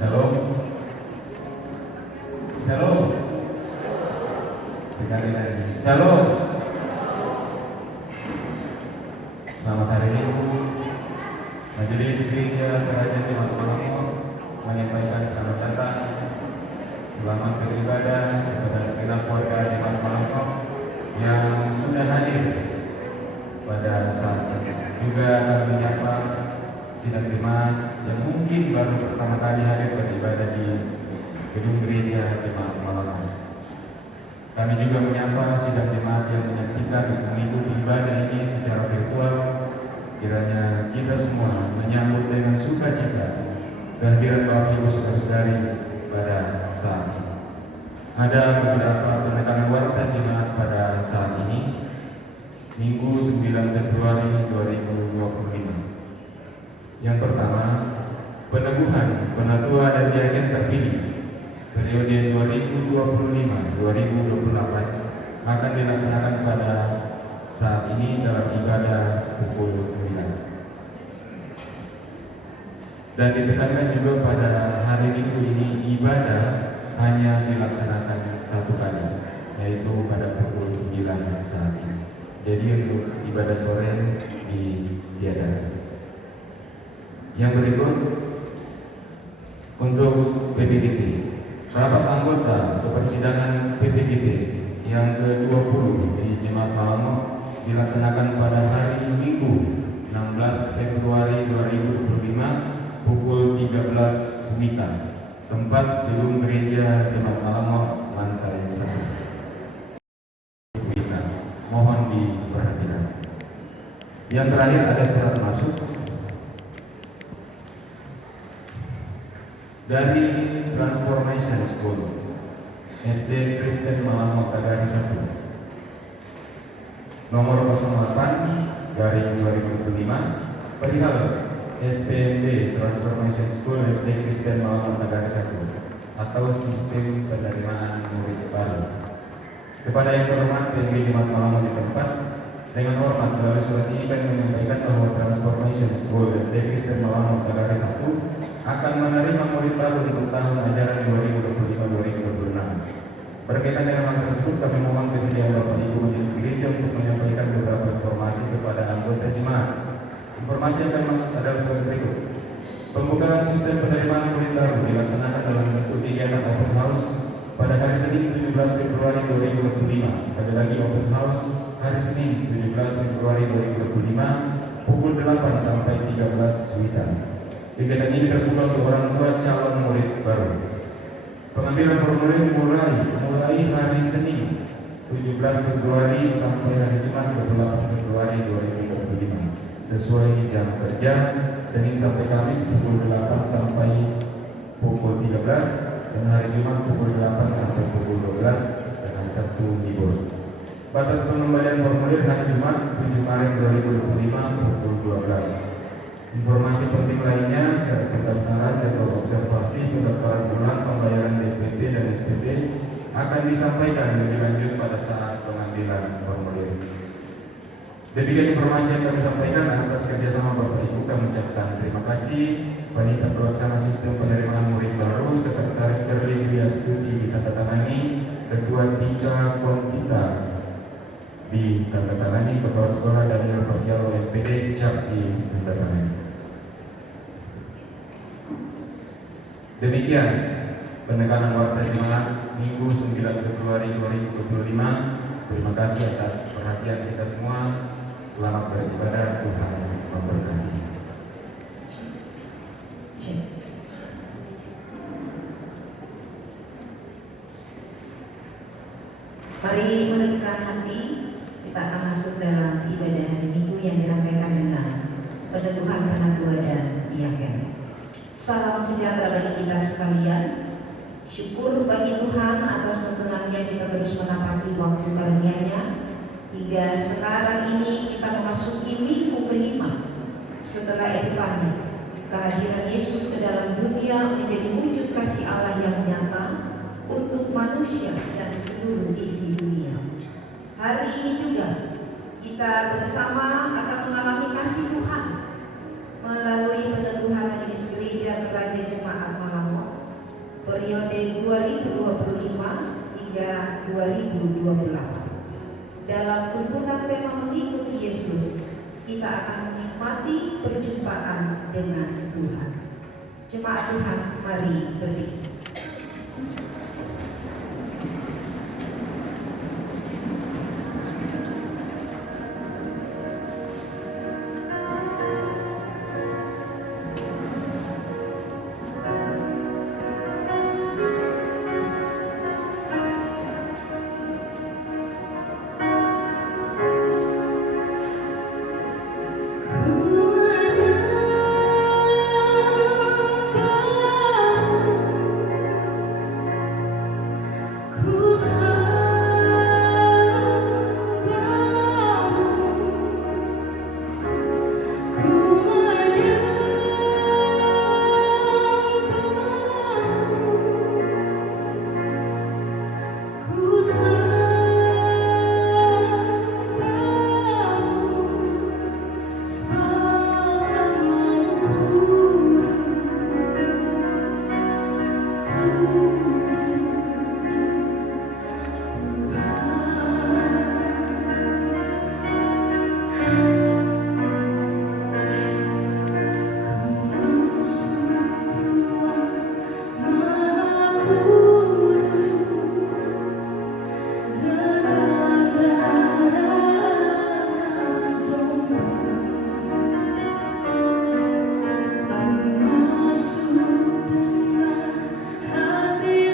Shalom. Shalom. Sekali lagi, Shalom. Selamat hari Minggu. Majelis Gereja Kerajaan Jemaat Malamo menyampaikan selamat datang, selamat beribadah kepada segenap warga Jemaat Malamo yang sudah hadir pada saat ini. Juga kami menyapa sidang jemaat yang mungkin baru pertama kali hadir beribadah di gedung gereja Jemaat Malamo. Kami juga menyapa sidang jemaat yang menyaksikan dan mengikuti ibadah ini secara virtual. Kiranya kita semua menyambut dengan sukacita kehadiran Bapak Ibu Saudara-saudari pada saat ini. Ada beberapa penekanan warta jemaat pada saat ini, Minggu 9 Februari 2025. Yang pertama, peneguhan penatua dan diaken terpilih periode 2025-2028 akan dilaksanakan pada saat ini dalam ibadah pukul 9. Dan ditekankan juga pada hari Minggu ini ibadah hanya dilaksanakan satu kali, yaitu pada pukul 9 saat ini. Jadi untuk ibadah sore ditiadakan. Yang berikut untuk PPGT, rapat anggota untuk persidangan PPGT yang ke-20 di Jemaat Malamo dilaksanakan pada hari Minggu 16 Februari 2025 pukul 13 WITA, tempat gedung gereja Jemaat Malamo lantai 1. Mohon diperhatikan. Yang terakhir ada surat masuk dari Transformation School SD Kristen Malamo Tagari 1 nomor 08 dari 2025 perihal STMB Transformation School SD Kristen Malamo Tagari 1 atau sistem penerimaan murid baru. Kepada yang terhormat PMG Jemaat Malamo di tempat, dengan hormat melalui surat ini kami menyampaikan bahwa Transformation School SD Kristen Malamo Tagari 1 akan menerima murid baru untuk tahun ajaran 2025-2026. Berkaitan dengan hal tersebut, kami mohon kesediaan Bapak Ibu Majelis Gereja untuk menyampaikan beberapa informasi kepada anggota jemaat. Informasi yang kami maksud adalah sebagai berikut. Pembukaan sistem penerimaan murid baru dilaksanakan dalam bentuk kegiatan open house pada hari Senin 17 Februari 2025. Sekali lagi open house hari Senin 17 Februari 2025 pukul 8 sampai 13 WITA. Kegiatan ini terbuka untuk orang tua calon murid baru. Pengambilan formulir mulai hari Senin 17 Februari sampai hari Jumat 28 Februari 2025 sesuai jam kerja Senin sampai Kamis pukul 8 sampai pukul 13 dan hari Jumat pukul 8 sampai pukul 12 dengan Sabtu libur. Batas pengembalian formulir hari Jumat 7 Maret 2025 pukul 12. Informasi penting lainnya syarat pendaftaran, jadwal observasi, pendaftaran ulang, pembayaran DPP dan SPP akan disampaikan lebih lanjut pada saat pengambilan formulir. Demikian informasi yang kami sampaikan. Atas kerjasama Bapak Ibu kami ucapkan terima kasih. Panitia Pelaksana Sistem Penerimaan Murid Baru, Sekretaris Kerlin Biastuti ditandatangani, Ketua Tika Kontita ditandatangani, Kepala Sekolah Daniel Bahyalo MPD Cap ditandatangani. Demikian penekanan warta jemaat Minggu 9 Februari 2025. Terima kasih atas perhatian kita semua. Selamat beribadah, Tuhan memberkati. Mari menundukkan hati, kita akan masuk dalam ibadah hari Minggu yang dirangkaikan dengan peneguhan penatua dan diaken. Salam sejahtera bagi kita sekalian. Syukur bagi Tuhan atas tuntunannya kita terus menapaki waktu karunia-Nya hingga sekarang ini kita memasuki minggu kelima setelah Epifani. Kehadiran Yesus ke dalam dunia menjadi wujud kasih Allah yang nyata untuk manusia dan seluruh isi dunia. Hari ini juga kita bersama akan mengalami kasih Tuhan melalui peneguhan Majelis Gereja Kerajaan Jemaat Malamo periode 2025 hingga 2028. Dalam tuntunan tema mengikuti Yesus, kita akan menikmati perjumpaan dengan Tuhan. Jemaat Tuhan, mari berdiri. Masuk dengan hati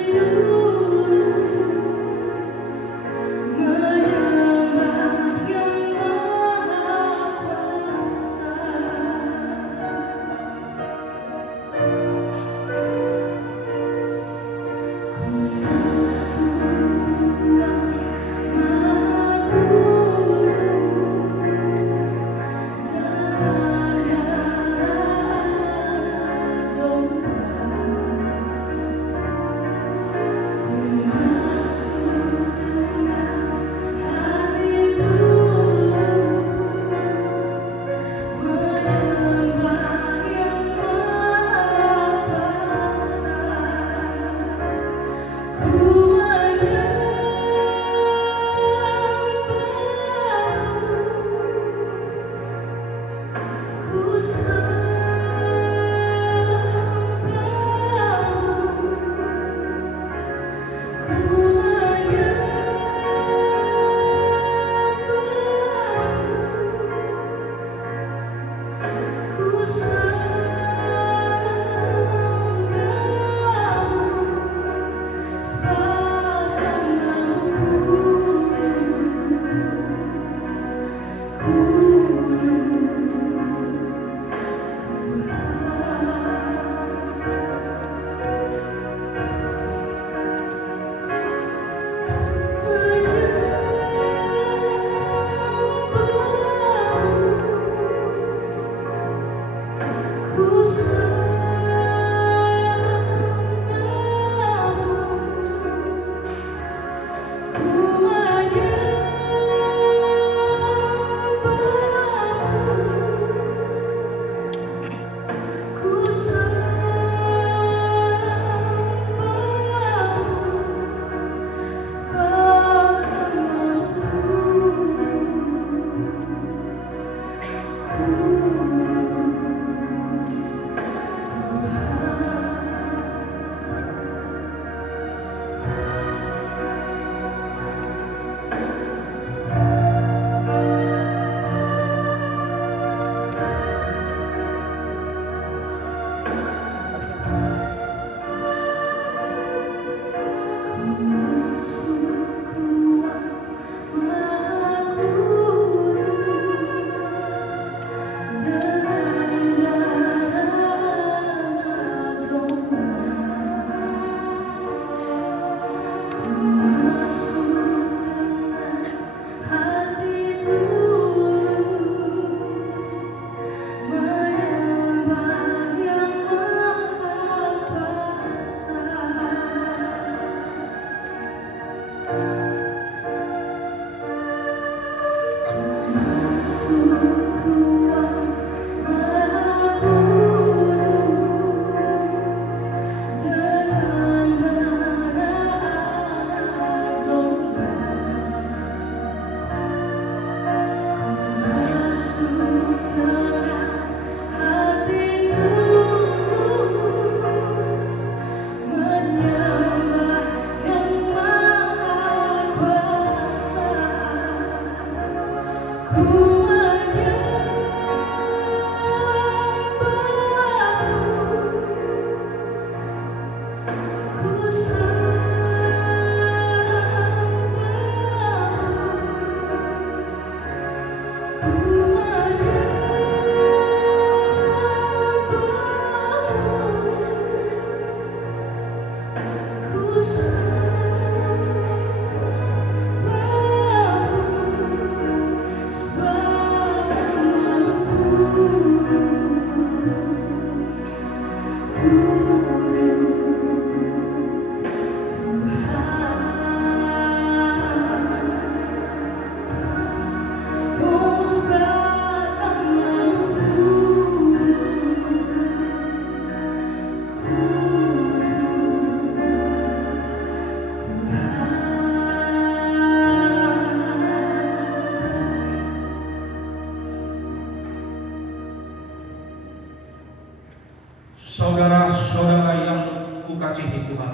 Saudara-saudara yang kukasihi Tuhan,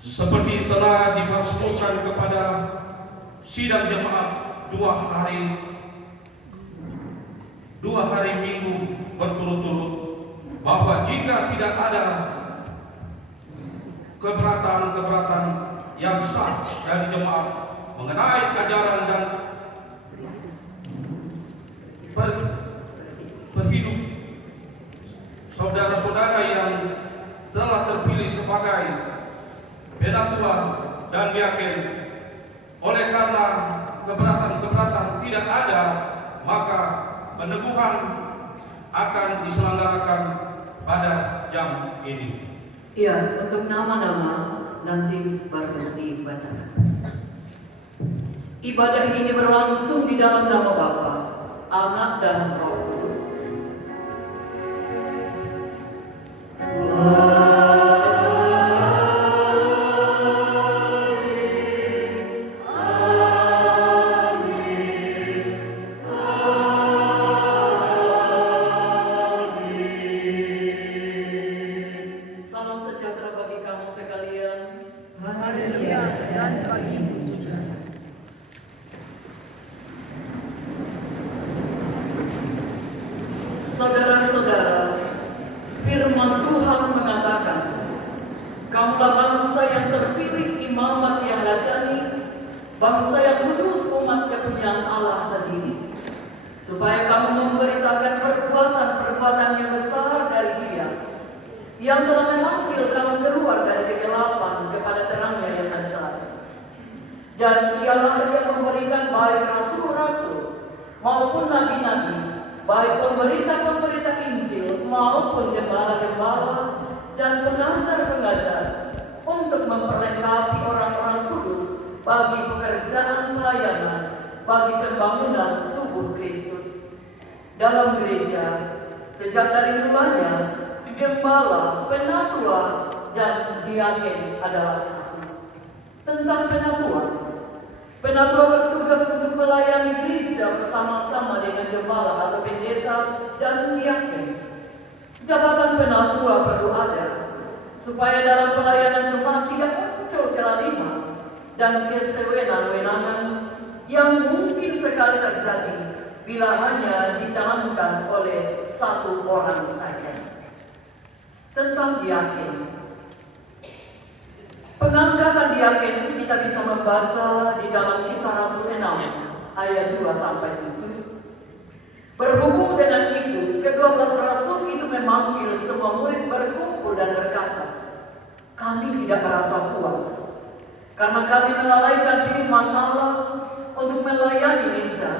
seperti telah dimasukkan kepada sidang jemaat dua hari minggu berturut-turut, bahwa jika tidak ada keberatan yang sah dari jemaat mengenai ajaran dan berhidup saudara-saudara yang telah terpilih sebagai penatua dan diaken, oleh karena keberatan tidak ada, maka peneguhan akan diselenggarakan pada jam ini. Iya, untuk nama-nama nanti baru dibacakan. Ibadah ini berlangsung di dalam nama Bapa, Anak dan Roh Kudus. Salam sejahtera bagi kamu sekalian. Haleluya dan bagimu juga. Saudara-saudara, firman Tuhan mengatakan, kamulah bangsa yang terpilih, imamat yang rajani, bangsa yang kudus, umat kepunyaan Allah sendiri, supaya kamu memberitakan perbuatan-perbuatan yang besar dari Dia, yang telah memanggil kamu keluar dari kegelapan kepada terangnya yang ajaib. Dan Dialah yang memberikan baik rasul-rasul maupun nabi-nabi, baik pemberita-pemberita Injil maupun gembala-gembala dan pengajar-pengajar, untuk memperlengkapi orang-orang kudus bagi pekerjaan pelayanan, bagi pembangunan tubuh Kristus. Dalam gereja, sejak dari mulanya, gembala, penatua, dan diaken adalah satu. Tentang penatua bertugas untuk melayani gereja bersama-sama dengan gembala atau pendeta dan diaken. Jabatan penatua perlu ada, supaya dalam pelayanan jemaat tidak muncul kelaliman dan kesewenang-wenangan yang mungkin sekali terjadi bila hanya dijalankan oleh satu orang saja. Tentang diaken, pengangkatan diaken kita bisa membaca di dalam Kisah Rasul 6 ayat 2-7. Berhubung dengan itu, ke-12 rasul itu memanggil semua murid berkumpul dan berkata, kami tidak merasa puas karena kami melalaikan firman Allah untuk melayani gereja.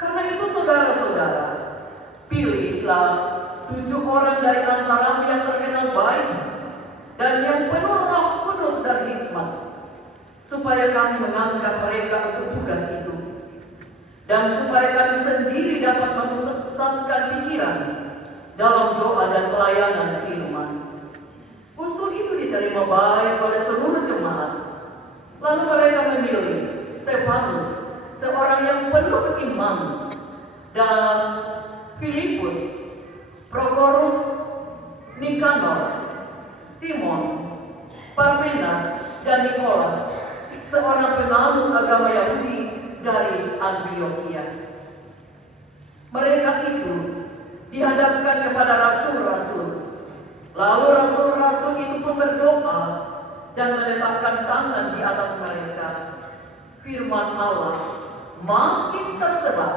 Karena itu saudara-saudara, pilihlah 7 orang dari antara yang terkenal baik dan yang penuh Roh Kudus dan hikmat, supaya kami mengangkat mereka untuk tugas itu, dan supaya kami sendiri dapat memusatkan pikiran dalam doa dan pelayanan firman. Usul itu diterima baik oleh seluruh jemaat. Lalu mereka memilih Stefanus, seorang yang penuh iman, dan Filipus, Prokorus, Nikanor, Timon, Parmenas, dan Nikolas, seorang penganut agama Yahudi dari Antioquia. Mereka itu dihadapkan kepada rasul-rasul. Lalu rasul-rasul itu pun berdoa dan meletakkan tangan di atas mereka. Firman Allah makin tersebar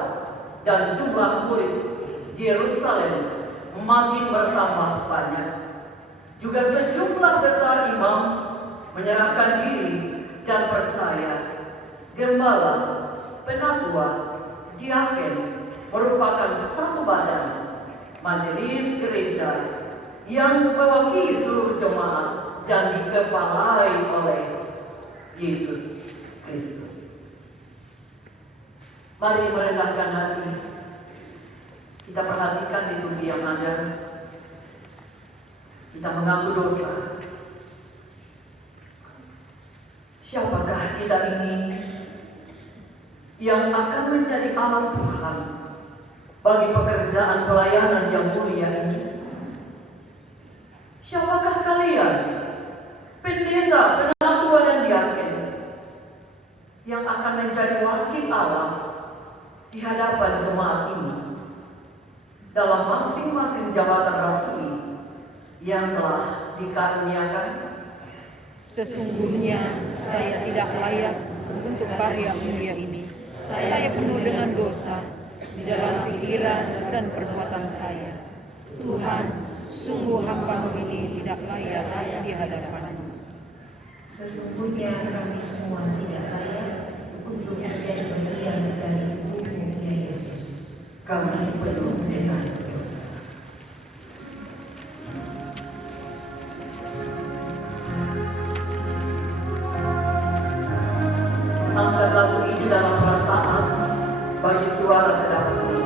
dan jumlah murid di Yerusalem makin bertambah banyak. Juga sejumlah besar imam menyerahkan diri dan percaya gembala, penatua, diaken merupakan satu badan majelis gereja yang mewakili seluruh jemaat dan dikepalai oleh Yesus Kristus. Mari merendahkan hati. Kita perhatikan liturgi yang ada. Kita mengaku dosa. Siapakah kita ini yang akan menjadi alat Tuhan bagi pekerjaan pelayanan yang mulia ini? Siapakah kalian, pendeta, penatua dan diaken, yang akan menjadi wakil Allah di hadapan jemaat ini dalam masing-masing jabatan rasuli yang telah dikaruniakan? Sesungguhnya saya tidak layak untuk karya mulia ini. Saya penuh dengan dosa di dalam pikiran dan perbuatan saya. Tuhan, sungguh hamba ini tidak layak di hadapan-Mu. Sesungguhnya kami semua tidak layak untuk menjadi bagian dari tubuh-Mu, ya Yesus. Kami penuh dengan dosa. Angkat lagu ini dalam perasaan bagi suara sedang ini.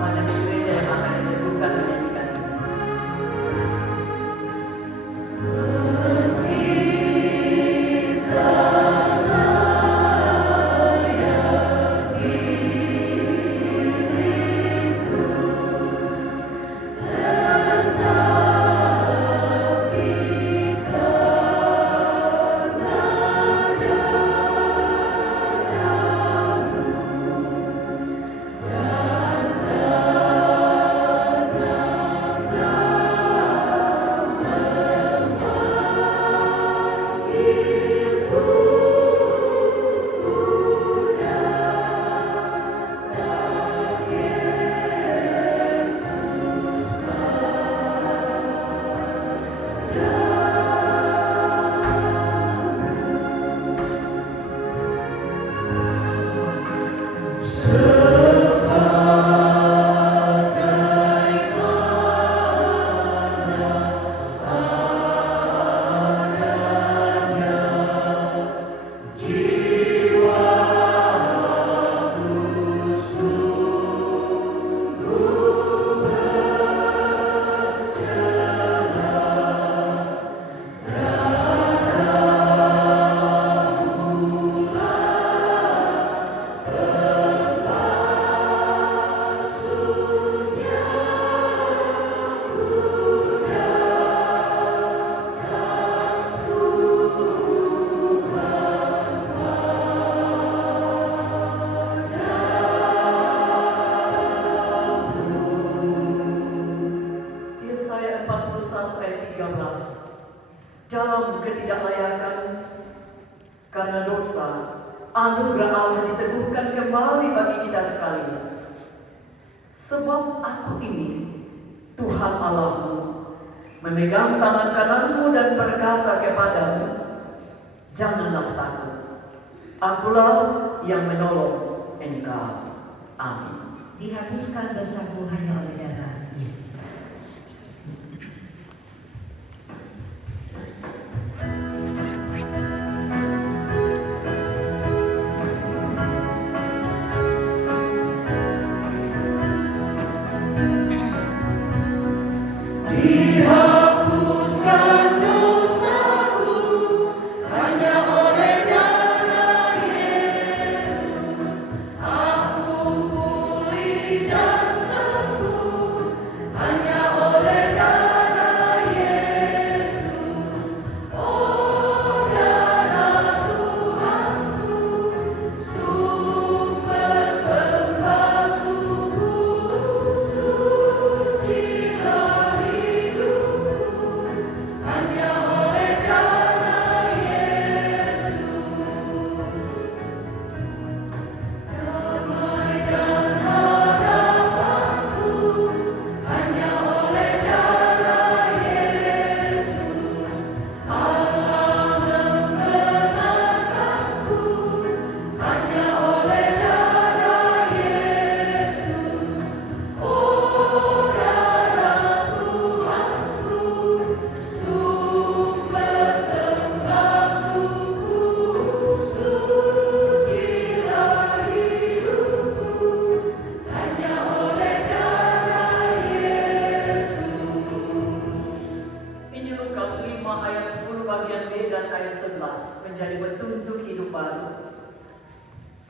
Majelis gereja yang akan ditentukan menyanyikan ini. Dalam ketidaklayakan karena dosa, anugerah Allah diteguhkan kembali bagi kita sekalian. Sebab aku ini, Tuhan Allahmu, memegang tangan kananmu dan berkata kepadamu, janganlah takut, akulah yang menolong engkau. Amin. Dihapuskan dosaku hanya oleh darah Yesus. Aku pulih dan sembuh.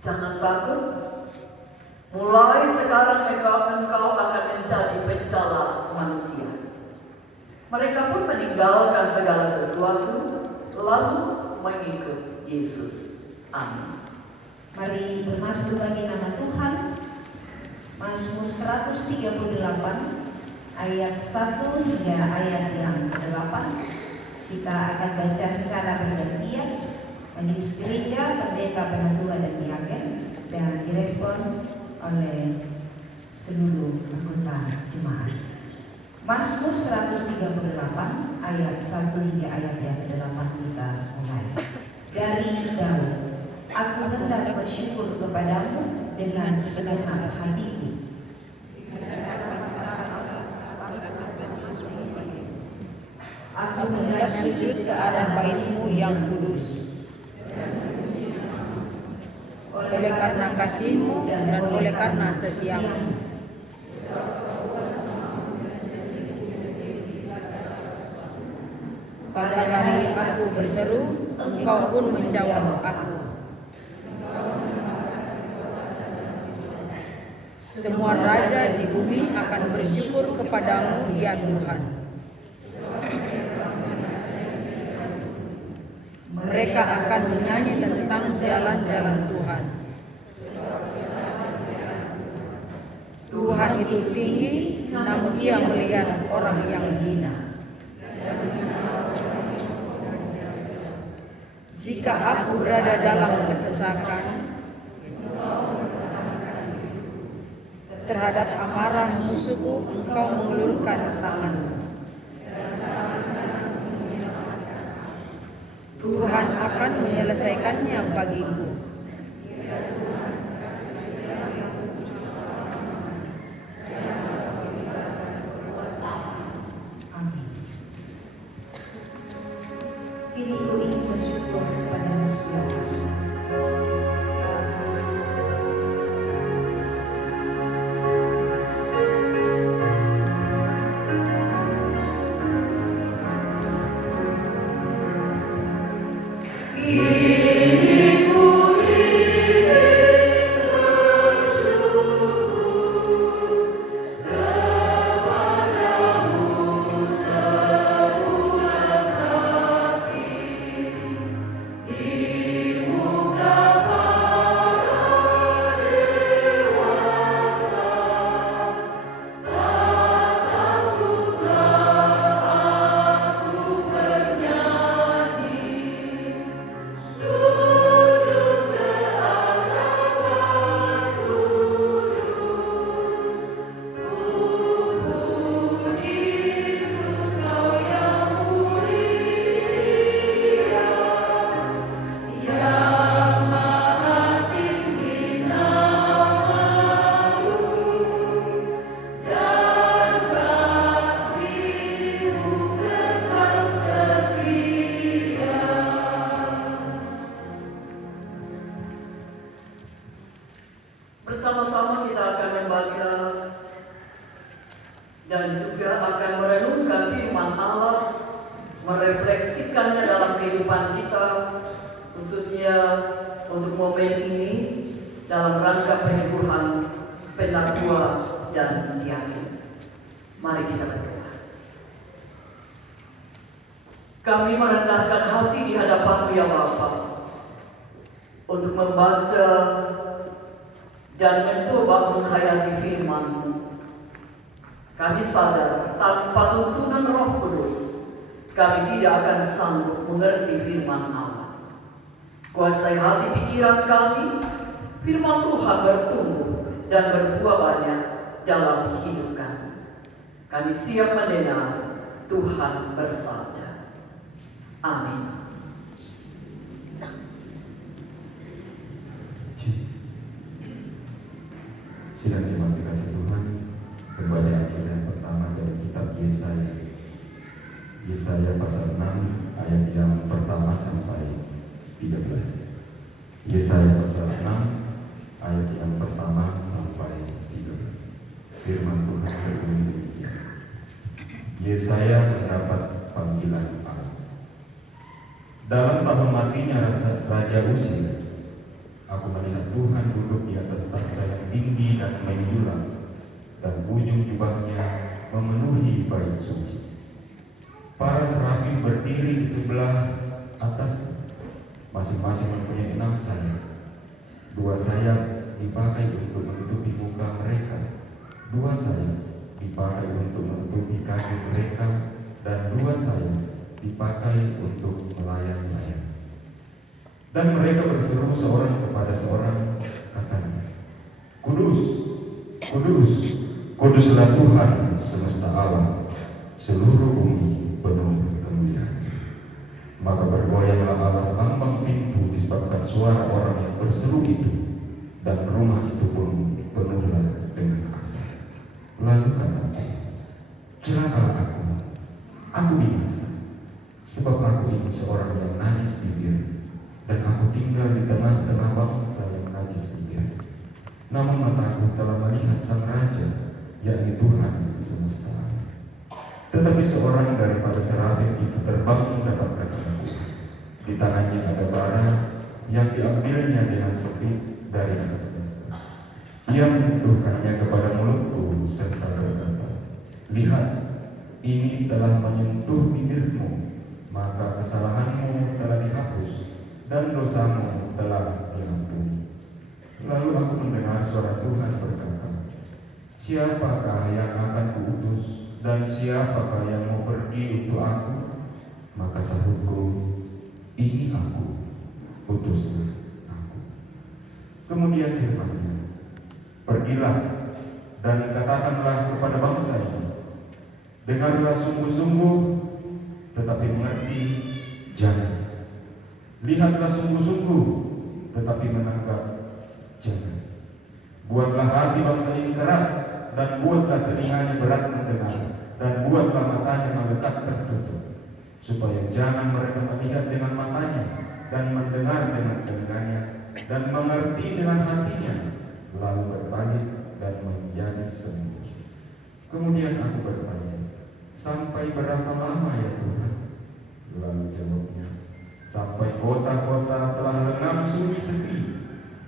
Jangan takut. Mulai sekarang engkau akan menjadi pencala manusia. Mereka pun meninggalkan segala sesuatu, lalu mengikut Yesus. Amin. Mari bermazmur bagi nama Tuhan. Mazmur 138 ayat 1 hingga ayat yang ke-8. Kita akan baca secara bergantian. Majelis gereja, pendeta, penatua, dan diaken, dan direspon oleh seluruh anggota jemaat. Mazmur 138 ayat 1 hingga ayat yang ke-8 kita mulai. Dari Daud. Aku hendak bersyukur kepadamu dengan segenap hatiku. Aku hendak sujud ke arah bait-Mu yang kudus. Oleh karena kasih-Mu dan oleh karena setia-Mu. Pada hari aku berseru, Engkau pun menjawab aku. Semua raja di bumi akan bersyukur kepadamu, ya Tuhan. Mereka akan menyanyi tentang jalan-jalan Tuhan. Tuhan itu tinggi, namun Ia melihat orang yang hina. Jika aku berada dalam kesesakan, terhadap amarah musuhku, Engkau mengulurkan tangan-Mu. Tuhan akan menyelesaikannya bagiku. Amin. Kini Ibu ingin bersyukur kepada Tuhan. Bersama-sama kita akan membaca dan juga akan merenungkan firman Allah, merefleksikannya dalam kehidupan kita, khususnya untuk momen ini dalam rangka penyembuhan penatua dan diaken. Mari kita berdoa. Kami merendahkan hati di hadapan-Mu ya Bapa, untuk membaca dan mencoba menghayati firman-Mu. Kami sadar tanpa tuntunan Roh Kudus, kami tidak akan sanggup mengerti firman Allah. Kuasai hati pikiran kami, firman Tuhan bertumbuh dan berbuah banyak dalam hidup kami. Kami siap mendengar Tuhan bersabda. Amin. Sidang jemaat dikasih Tuhan, pembacaan kita yang pertama dari kitab Yesaya. Yesaya pasal 6 ayat yang pertama sampai 13. Yesaya pasal 6 ayat yang pertama sampai 13. Firman Tuhan berbunyi demikian. Yesaya mendapat panggilan Allah. Dalam tahun matinya Raja Uzia, aku melihat Tuhan duduk di atas tahta yang tinggi dan menjulang, dan ujung jubahnya memenuhi bait suci. Para serafim berdiri di sebelah atas, masing-masing mempunyai 6 sayap. 2 sayap dipakai untuk menutupi muka mereka, 2 sayap dipakai untuk menutupi kaki mereka, dan 2 sayap dipakai untuk melayang-layang. Dan mereka berseru seorang kepada seorang, katanya, Kudus, Kudus, Kuduslah Tuhan semesta alam, seluruh bumi penuh kemuliaan. Maka bergoyanglah alas ambang pintu disebabkan suara orang yang berseru itu, dan rumah itu pun penuhlah dengan asap. Lalu kataku, celakalah aku binasa, sebab aku ini seorang yang najis bibir, dan aku tinggal di tengah-tengah bangsa yang najis bibir. Namun mataku telah melihat Sang Raja, yakni Tuhan semesta alam. Tetapi seorang daripada serafim itu terbang mendapatkan aku. Di tangannya ada bara yang diambilnya dengan sempit dari atas dasar. Ia menyentuhkannya kepada mulutku serta berkata, Lihat, ini telah menyentuh bibirmu, maka kesalahanmu telah dihapus dan dosamu telah diampuni. Lalu aku mendengar suara Tuhan berkata, Siapakah yang akan kuutus, dan siapakah yang mau pergi untuk aku? Maka sahutku, Ini aku, utuslah aku. Kemudian firman-Nya, Pergilah dan katakanlah kepada bangsa ini, dengarlah sungguh-sungguh, tetapi mengerti jangan. Lihatlah sungguh-sungguh, tetapi menangkap jangan. Buatlah hati bangsa ini keras, dan buatlah telinganya berat mendengar, dan buatlah matanya melekat tertutup, supaya jangan mereka melihat dengan matanya, dan mendengar dengan telinganya, dan mengerti dengan hatinya, lalu berbalik dan menjadi sembuh. Kemudian aku bertanya, Sampai berapa lama ya Tuhan? Lalu jawabnya, Sampai kota-kota telah lengang sunyi sepi,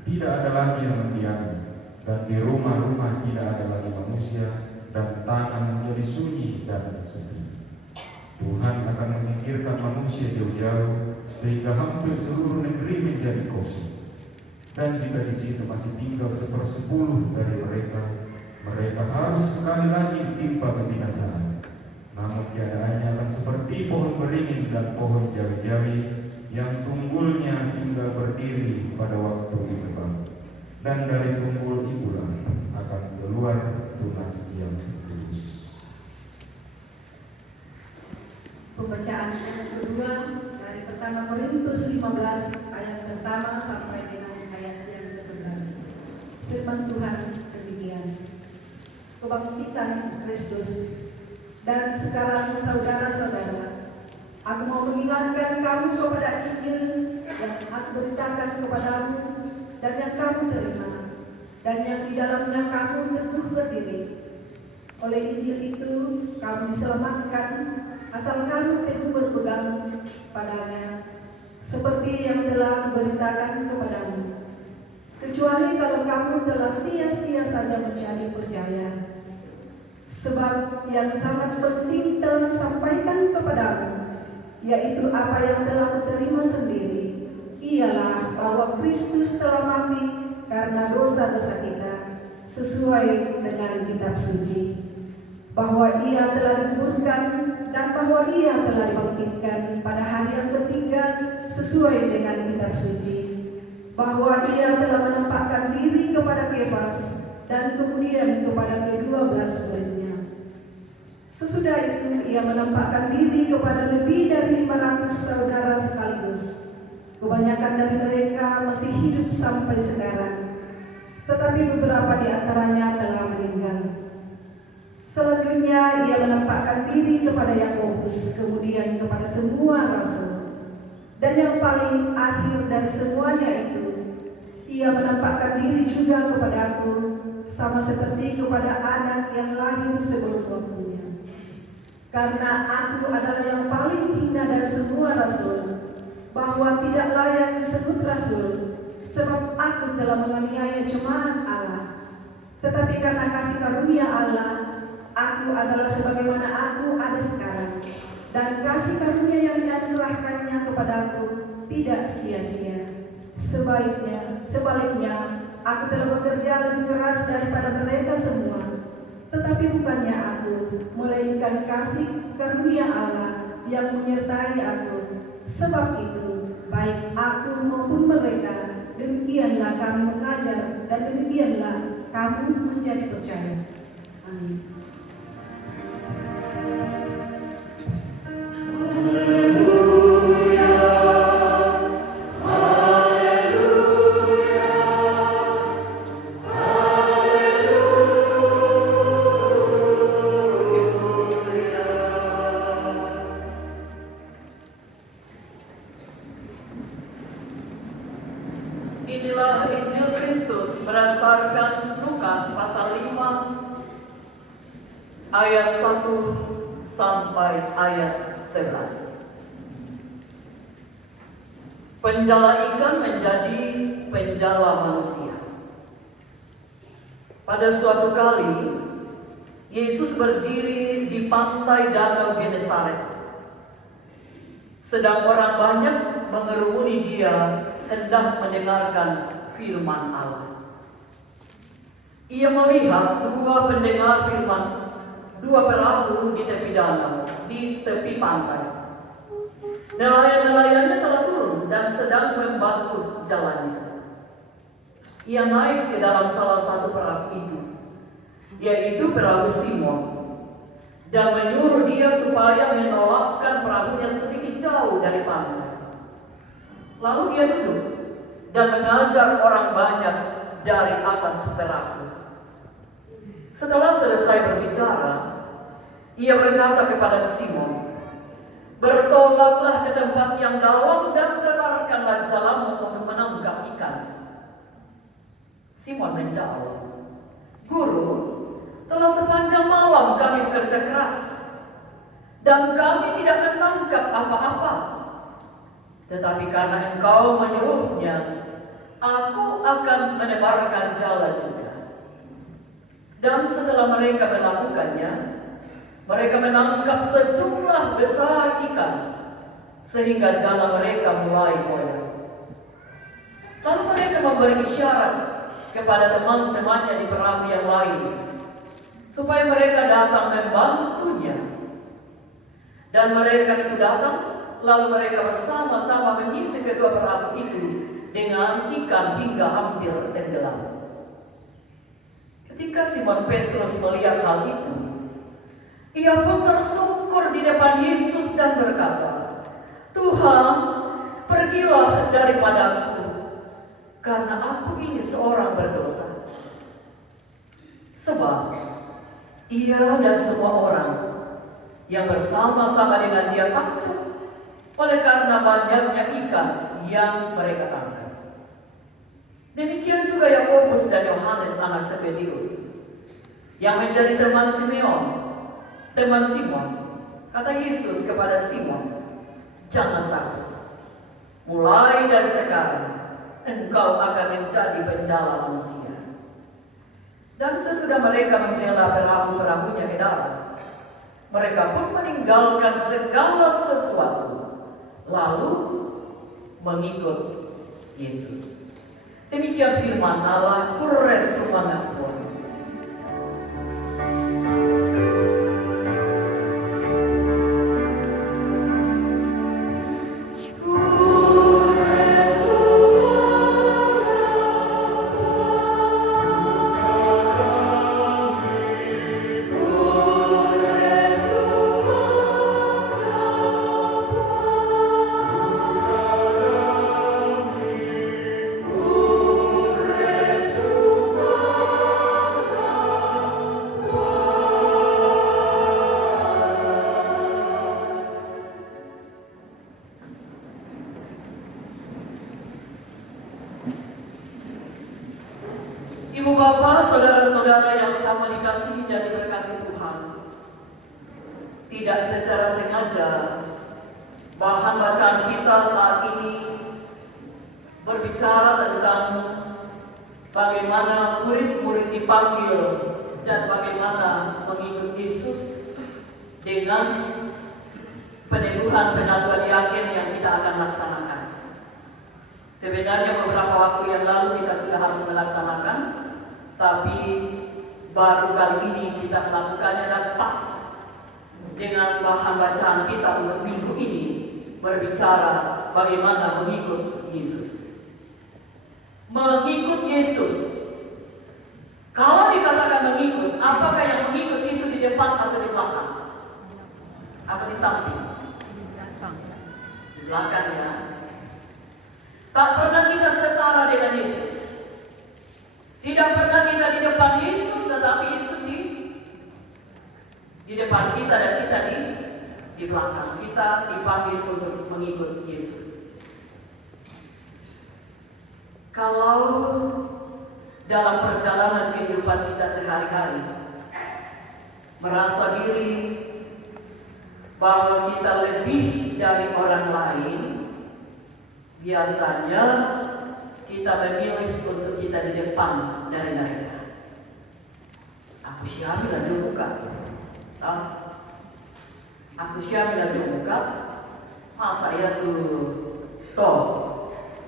tidak ada lagi yang mendiami, dan di rumah-rumah tidak ada lagi manusia, dan tanah menjadi sunyi dan sepi. Tuhan akan menyingkirkan manusia jauh-jauh, sehingga hampir seluruh negeri menjadi kosong. Dan jika di situ masih tinggal 1/10 dari mereka harus sekali lagi ditimpa kebinasaan. Namun keadaannya akan seperti pohon beringin dan pohon jawi-jawi yang tunggulnya tinggal berdiri pada waktu ditebang. Dan dari tunggul itulah akan keluar tunas yang kudus. Pembacaan ayat kedua dari pertama Korintus 15 ayat pertama sampai dengan ayat yang ke-11. Firman Tuhan demikian. Kebangkitan Kristus. Dan sekarang saudara-saudara, aku mau mengingatkan kamu kepada Injil yang aku beritakan kepadamu dan yang kamu terima, dan yang di dalamnya kamu teguh berdiri. Oleh Injil itu kamu diselamatkan, asal kamu teguh berpegang padanya, seperti yang telah kuberitakan kepadamu. Kecuali kalau kamu telah sia-sia saja mencari percaya. Sebab yang sangat penting telah kusampaikan kepadamu, yaitu apa yang telah kuterima sendiri, ialah bahwa Kristus telah mati karena dosa-dosa kita, sesuai dengan kitab suci, bahwa Ia telah dikuburkan dan bahwa Ia telah dibangkitkan pada hari yang ketiga sesuai dengan kitab suci, bahwa Ia telah menampakkan diri kepada Kefas dan kemudian kepada ke-12 muridnya. Sesudah itu Ia menampakkan diri kepada lebih dari 500 saudara sekaligus. Kebanyakan dari mereka masih hidup sampai sekarang, tetapi beberapa di antaranya telah meninggal. Selanjutnya Ia menampakkan diri kepada Yakobus, kemudian kepada semua rasul. Dan yang paling akhir dari semuanya itu, Ia menampakkan diri juga kepadaku, sama seperti kepada anak yang lahir sebelum waktunya. Karena aku adalah yang paling hina dari semua rasul, bahwa tidak layak disebut rasul, sebab aku telah menganiaya jemaat Allah. Tetapi karena kasih karunia Allah, aku adalah sebagaimana aku ada sekarang. Dan kasih karunia yang dianugerahkannya kepadaku tidak sia-sia. Sebaliknya, aku telah bekerja lebih keras daripada mereka semua. Tetapi bukannya aku, melainkan kasih karunia Allah yang menyertai aku. Sebab itu, baik aku maupun mereka, demikianlah kami mengajar dan demikianlah kamu menjadi percaya. Amin. Inilah Injil Kristus berdasarkan Lukas pasal 5 ayat 1 sampai ayat 11. Penjala ikan menjadi penjala manusia. Pada suatu kali, Yesus berdiri di pantai Danau Genesaret. Sedang orang banyak mengerumuni dia hendak mendengarkan firman Allah. Ia melihat dua pendengar firman, dua perahu di tepi danau, di tepi pantai. Nelayan-nelayannya telah turun dan sedang membasuh jalannya. Ia naik ke dalam salah satu perahu itu, yaitu perahu Simon, dan menyuruh dia supaya menolakkan perahunya sedikit jauh dari pantai. Lalu dia duduk dan mengajar orang banyak dari atas perahu. Setelah selesai berbicara, ia berkata kepada Simon, "Bertolaklah ke tempat yang dalam dan tebarkanlah jalanmu untuk menangkap ikan." Simon menjawab, "Guru, telah sepanjang malam kami bekerja keras, dan kami tidak menangkap apa-apa. Tetapi karena engkau menyuruhnya, aku akan menebarkan jala juga." Dan setelah mereka melakukannya, mereka menangkap sejumlah besar ikan, sehingga jala mereka mulai goyah. Lalu mereka memberi isyarat kepada teman-temannya di perahu yang lain, supaya mereka datang membantunya. Dan mereka itu datang, lalu mereka bersama-sama mengisi kedua perahu itu dengan ikan hingga hampir tenggelam. Ketika Simon Petrus melihat hal itu, ia pun tersungkur di depan Yesus dan berkata, "Tuhan, pergilah daripadaku, karena aku ini seorang berdosa." Sebab ia dan semua orang yang bersama-sama dengan dia takjub oleh karena banyaknya ikan yang mereka tangkap. Demikian juga Yakobus dan Yohanes anak Zebedius, yang menjadi teman Simon. Kata Yesus kepada Simon, "Jangan takut. Mulai dari sekarang engkau akan menjadi penjala manusia." Dan sesudah mereka menghela perahu-perahunya ke dalam, mereka pun meninggalkan segala sesuatu, lalu mengikut Yesus. Demikian firman Allah. Kures semangat pun. Ibu bapak, saudara-saudara yang sama dikasihi dan diberkati Tuhan, tidak secara sengaja bahan bacaan kita saat ini berbicara tentang bagaimana murid-murid dipanggil dan bagaimana mengikut Yesus dengan peneguhan penatua diaken yang kita akan laksanakan. Sebenarnya beberapa waktu yang lalu kita sudah harus melaksanakan, tapi baru kali ini kita melakukannya dan pas dengan bahan bacaan kita untuk minggu ini berbicara bagaimana mengikut Yesus. Mengikut Yesus. Kalau dikatakan mengikut, apakah yang mengikut itu di depan atau di belakang? Atau di samping? Di belakang ya. Tak pernah kita setara dengan Yesus. Tidak pernah kita di depan Yesus, tetapi Yesus di depan kita dan kita di belakang. Kita dipanggil untuk mengikut Yesus. Kalau dalam perjalanan kehidupan kita sehari-hari merasa diri bahwa kita lebih dari orang lain, biasanya kita memilih untuk kita di depan dari mereka. Aku siapa lah juga, aku siapa lah juga, masa ya toh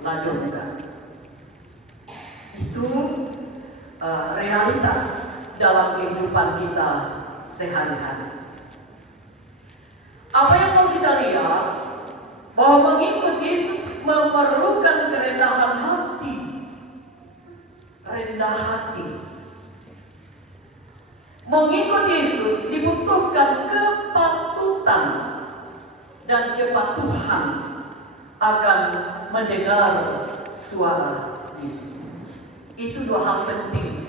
lah juga. Itu realitas dalam kehidupan kita sehari-hari. Apa yang mau kita lihat? Bahwa mengikut Yesus memerlukan kerendahan hati. Rendah hati. Mengikut Yesus dibutuhkan kepatutan dan kepatuhan akan mendengar suara Yesus. Itu dua hal penting.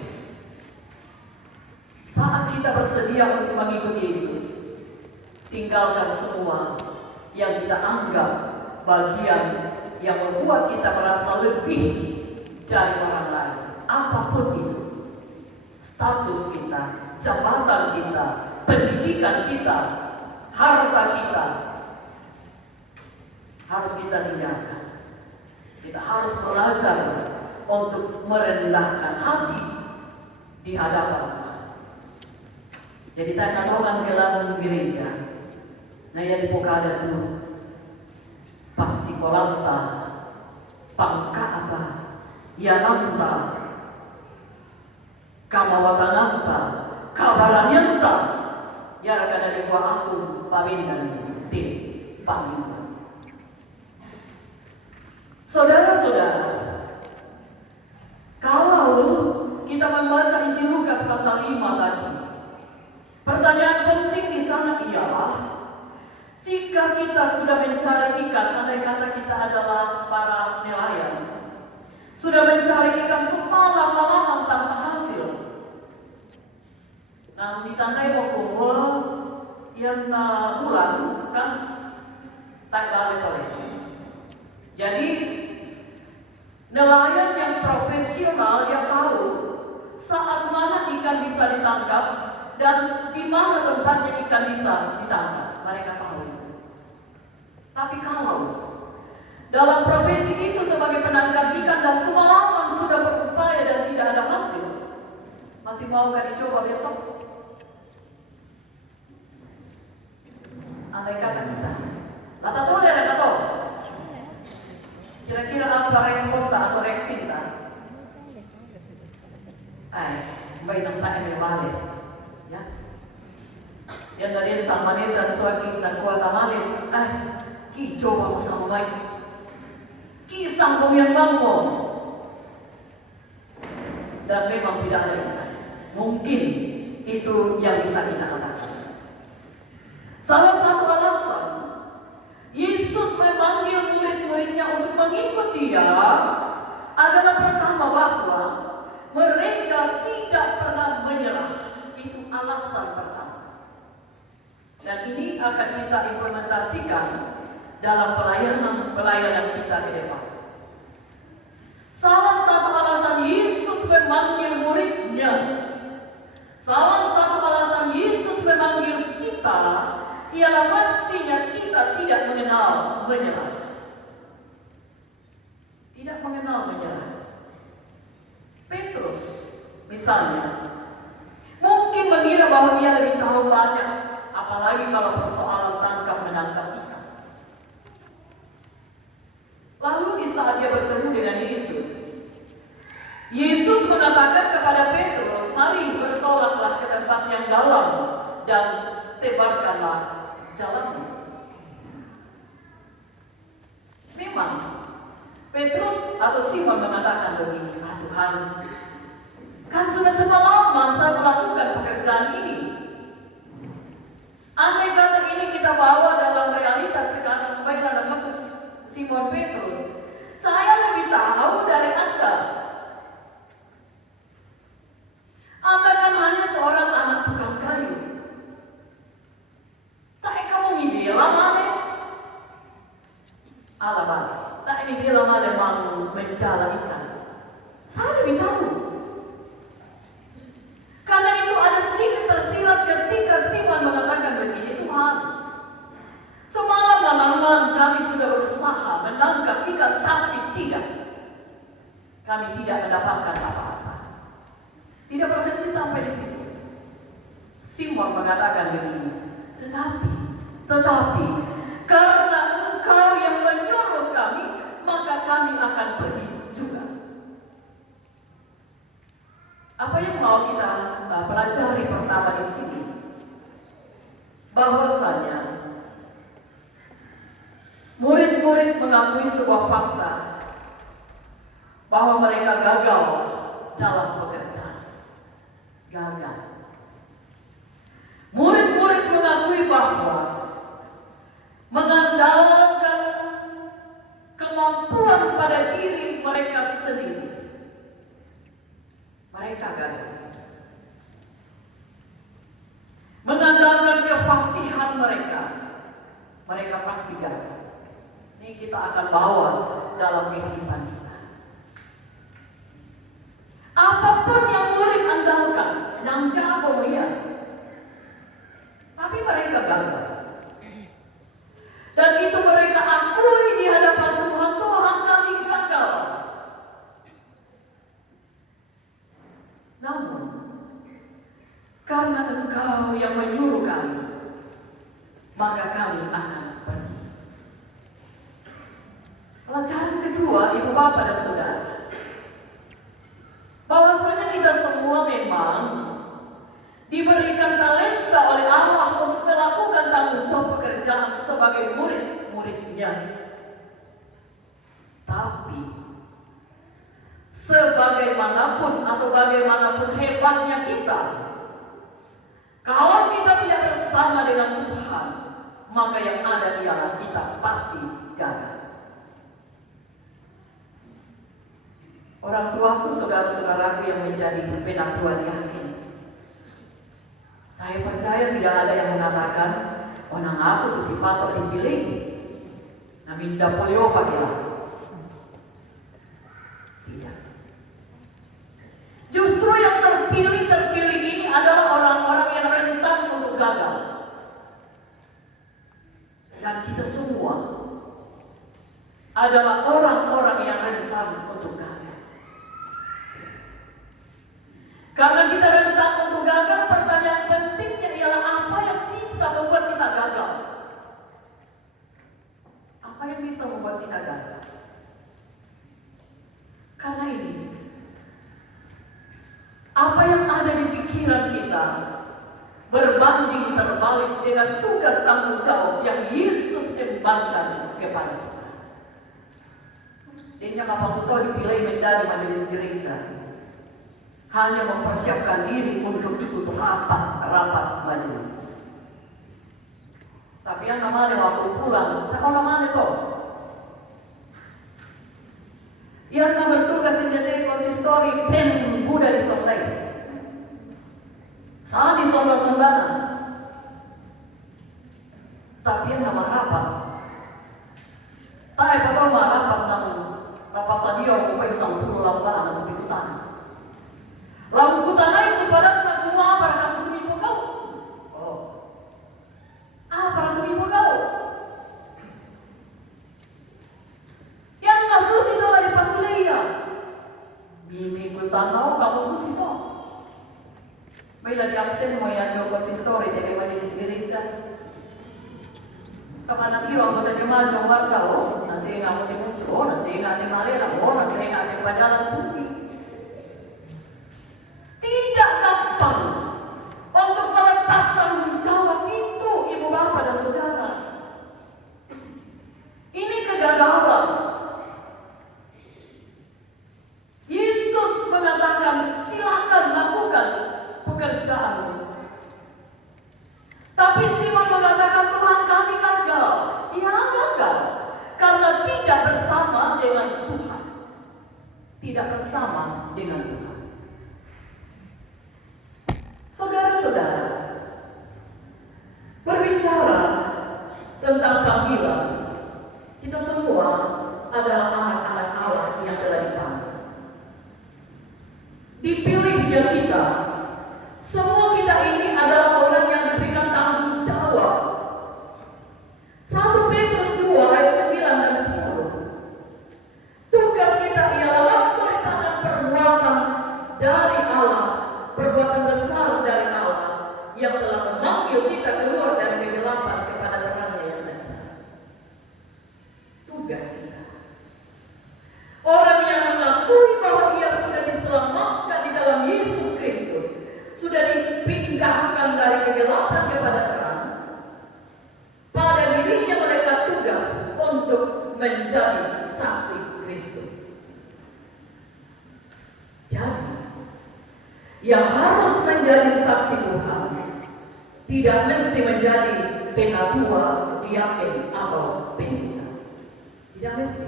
Saat kita bersedia untuk mengikuti Yesus, tinggalkan semua yang kita anggap bagian yang membuat kita merasa lebih dari orang lain. Apapun itu, status kita, jabatan kita, pendidikan kita, harta kita, harus kita tinggalkan. Kita harus belajar untuk merendahkan hati di hadapan Tuhan. Jadi tanya tahukan kelam gereja, nah yang dipokada tu pasti kolanta, pangkaata, yananta, kamawatananta, kabaranyanta, ya kada di kuah aku pawindan ti panggilan. Saudara-saudara, kalau kita membaca Injil Lukas pasal 5 tadi, pertanyaan penting di sana ialah, jika kita sudah mencari ikan, andai kata kita adalah para nelayan, sudah mencari ikan semalam-malaman tanpa hasil, nah ditandai bahwa yang bulan kan tak balik oleh. Jadi nelayan yang profesional dia tahu saat mana ikan bisa ditangkap dan di mana tempatnya ikan bisa ditangkap. Mereka tahu. Tapi kalau dalam profesi itu sebagai penangkap ikan dan semalaman sudah berupaya dan tidak ada hasil, masih maukah dicoba besok? Andai kata kita, kata tahu dia kata tahu. Kira-kira apa respon tak atau reaksi tak? Baik nampak yang balik, ya. Yang tadi sama ni dan suami dan kuat amalin, ki coba bersama baik, ki sangkong yang bangmo, dan memang tidak ada ikan. Mungkin itu yang bisa kita katakan. Salah satu alasan Yesus memanggil murid-muridnya untuk mengikut Dia adalah pertama bahwa mereka tidak pernah menyerah. Itu alasan pertama. Dan ini akan kita implementasikan dalam pelayanan kita ke depan. Salah satu alasan Yesus memanggil muridnya, salah satu alasan Yesus memanggil kita ialah mestinya kita tidak mengenal menyerah. tidak mengenal menyerah. Petrus misalnya mungkin mengira bahwa ia lebih tahu banyak, apalagi kalau persoalan tangkap menangkap ikan. Lalu di saat dia bertemu dengan Yesus, Yesus mengatakan kepada Petrus, mari bertolaklah ke tempat yang dalam dan tebarkanlah jalanmu. Memang Petrus atau Simon mengatakan begini, Tuhan, kan sudah semalaman saya melakukan pekerjaan ini. Andai kata ini kita bawa dalam realitas sekarang, baiklah nama Simon Petrus, saya lebih tahu dari Anda. Anda kan hanya seorang anak tukang kayu. Tak kamu membela male? Allah balik. Tak membela male mau mencala ikan. Saya lebih tahu. Karena itu ada sedikit tersirat ketika Simon mengatakan begini, Tuhan, semalam kami sudah berusaha menangkap ikan, tapi tidak. Kami tidak mendapatkan apa-apa. Tidak berhenti sampai di situ. Simon mengatakan begini, tetapi karena Engkau yang menyuruh kami, maka kami akan pergi juga. Apa yang mau kita pelajari pertama di sini? Bahwasanya murid-murid mengakui sebuah fakta bahwa mereka gagal dalam pekerjaan. Gagal. Murid-murid mengakui bahwa mengandalkan kemampuan pada diri mereka sendiri, mereka gagal. Mengandalkan kefasihan mereka, mereka pasti gagal. Ini kita akan bawa dalam kehidupan kita. Apapun yang murid andalkan, yang jago ya, tapi mereka gagal. Dan itu mereka akui di hadapan Tuhan, Tuhan kami gagal. Namun, karena Engkau yang menyuruh kami, maka kami akan pergi. Pelajaran kedua, Ibu Bapak dan Saudara, bahwasanya kita semua memang diberikan talenta oleh Allah untuk melakukan tanggung jawab pekerjaan sebagai murid-muridnya. Tapi sebagaimanapun atau bagaimanapun hebatnya kita, kalau kita tidak bersama dengan Tuhan, maka yang ada ialah kita pasti gagal. Orang tuaku, saudara-saudaraku yang menjadi penatua diaken, saya percaya tidak ada yang mengatakan, nang aku tuh si patok dipilih, naminda polio pakai. Tidak. Justru yang terpilih ini adalah orang-orang yang rentan untuk gagal. Dan kita semua adalah orang-orang yang rentan untuk gagal. Karena kita rentan untuk gagal, pertanyaan pentingnya ialah apa yang bisa membuat kita gagal? Apa yang bisa membuat kita gagal? Karena ini, apa yang ada di pikiran kita berbanding terbalik dengan tugas tanggung jawab yang Yesus embankan kepada kita. Dia kapal itu dipilih menjadi majelis gereja, hanya mempersiapkan diri untuk ikut rapat majelis. Tapi yang namanya waktu pulang, tak kau namanya toh. Yang bertugas menjadi konsistori pen Buddha di Sondai. Saat di sonda-sondana. Tapi yang nama rapat. Tak apa tahu rapat nang rapat sadio aku isang puluh lambahan atau ikutan. Lalu kutana itu pada nak kumah para tumipo kau. Oh. Para tumipo kau. Yang kasus itu ada pas Kapag hiro anggota jemaat Jawa Barat, nasi nga mo timucho, nasi nga ni Malena, nasi nga ni Padalang Putih. Tidak gampang untuk melepas tanggung jawab itu, ibu bapak dan saudara. Ini kegagalan. Yesus mengatakan, silakan lakukan pekerjaanmu. Tapi Simon mengatakan, Tuhan kami gagal. Ya gagal. Karena tidak bersama dengan Tuhan. Tidak bersama dengan Tuhan. Saudara-saudara, berbicara tentang panggilan, kita semua adalah anak-anak Allah yang telah dipanggil. Dipilihnya kita, semua kita ini adalah orang yang diberikan tanggung jawab. 1 Petrus 2 ayat 9 dan 10. Tugas kita ialah memberitakan perbuatan dari Allah, perbuatan besar dari Allah yang telah memanggil kita keluar dari kegelapan kepada terangnya yang mencerah. Tugas kita. Orang yang mengakui bahwa ia sudah diselamatkan di dalam Yesus Kristus, sudah dipindahkan dari kegelapan kepada terang, pada dirinya melekat tugas untuk menjadi saksi Kristus. Jadi, yang harus menjadi saksi Tuhan tidak mesti menjadi penatua, diaken, atau pendeta. Tidak mesti.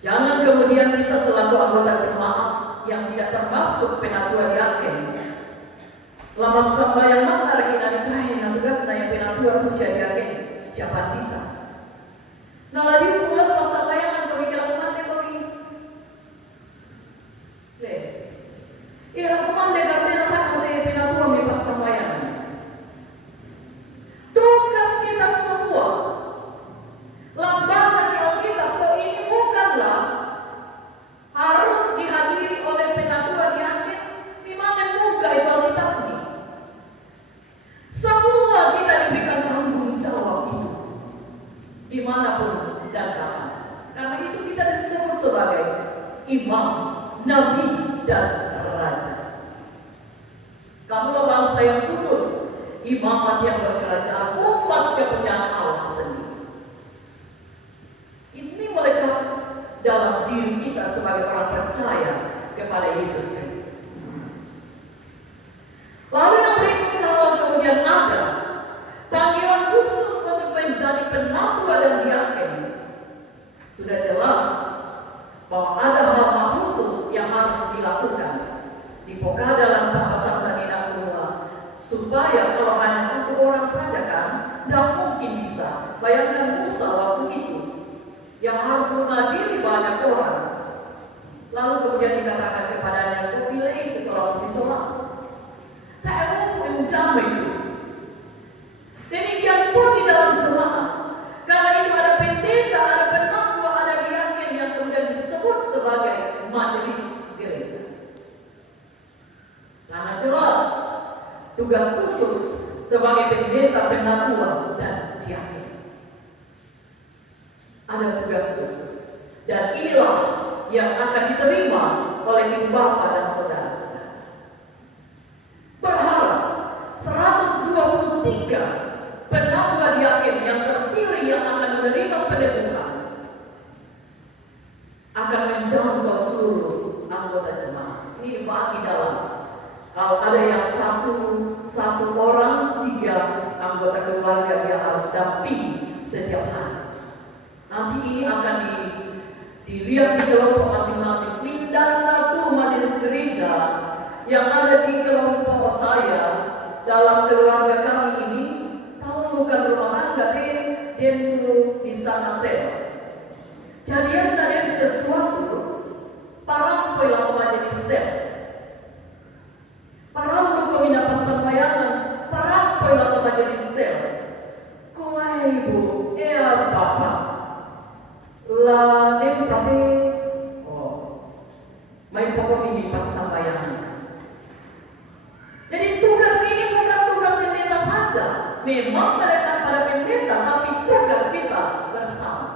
Jangan kemudian kita selaku anggota jemaat yang tidak termasuk penatua, diaken, lama sampai yang mana kita dikain, tugas yang penatua itu siapa diaken, siapa kita. Nah lagi pulang pas sambayangan pemikiran kemana kami? Ira kumande katanya kan ada penatua di pas sambayangan. Tugas kita semua, lambasa kita kok ini bukanlah harus dihadiri oleh penatua diaken. Di mana muka itu Alkitab ini? Semua kita diberikan tanggung jawab itu, dimanapun dan kapan. Karena itu kita disebut sebagai imam, nabi, dan raja. Kamulah bangsa yang kudus, imamat yang berkerajaan, umat kepunyaan Allah sendiri. Ini melekat dalam diri kita sebagai orang percaya kepada Yesus Kristus. Lalu yang berikutnya kemudian ada panggilan khusus untuk menjadi penatua dan diaken. Sudah jelas bahwa ada hal-hal khusus yang harus dilakukan di Pokada dalam pasal tadi supaya kalau hanya satu orang saja kan, tidak mungkin bisa. Bayangkan Musa waktu itu yang harus mengadili banyak orang. Lalu kemudian dikatakan kepadanya, kau pilih itu tolong si sholat. Tak mungkin menjamin itu. Demikian pun di dalam jemaat. Karena itu ada pendeta, ada penatua, ada diaken yang kemudian disebut sebagai majelis gereja. Sangat jelas tugas khusus sebagai pendeta, penatua, dan diaken. Ada tugas khusus. Dan inilah yang akan diterima oleh ibu bapa dan saudara-saudara. Berharap 123 penatua diaken yang terpilih yang akan menerima penebuhan akan menjangkau seluruh anggota jemaat. Ini dibagi dalam, kalau ada yang satu orang, 3 anggota keluarga dia harus dampingi setiap hari. Nanti ini akan dilihat di kelompok masing-masing. Pindahlah tuh majelis gereja yang ada di kelompok saya dalam keluarga kami ini. Tahu bukan rumah tangga dia itu di sana sel. Jadian ada sesuatu. Parang poilang majelis sel. Parang lu kemina pasampayangan. Parang poilang majelis sel. Kung ay ibu, papa. La nempate may pokok ini pas sambayangan. Jadi tugas ini bukan tugas pendeta memang melekat pada pendeta, tapi tugas kita bersama.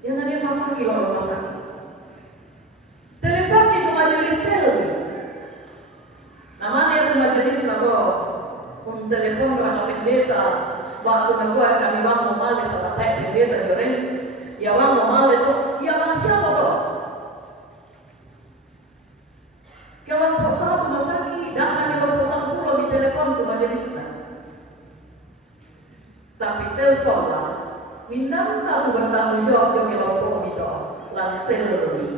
Yang ada rumah sakit, rumah sakit. Telepon itu majelis sel. Namanya itu majelis atau telepon rasa pendeta. Waktu nakuat kami bang momal di salah pendeta joren. Ya bang momal itu, ya bang siapa tuh? Kawan posal rumah sakit, dan kawan posal pulau di telepon itu majelisnya. Tapi telepon lah, minang aku bertanggung jawab ke kelompok itu, langsel lebih.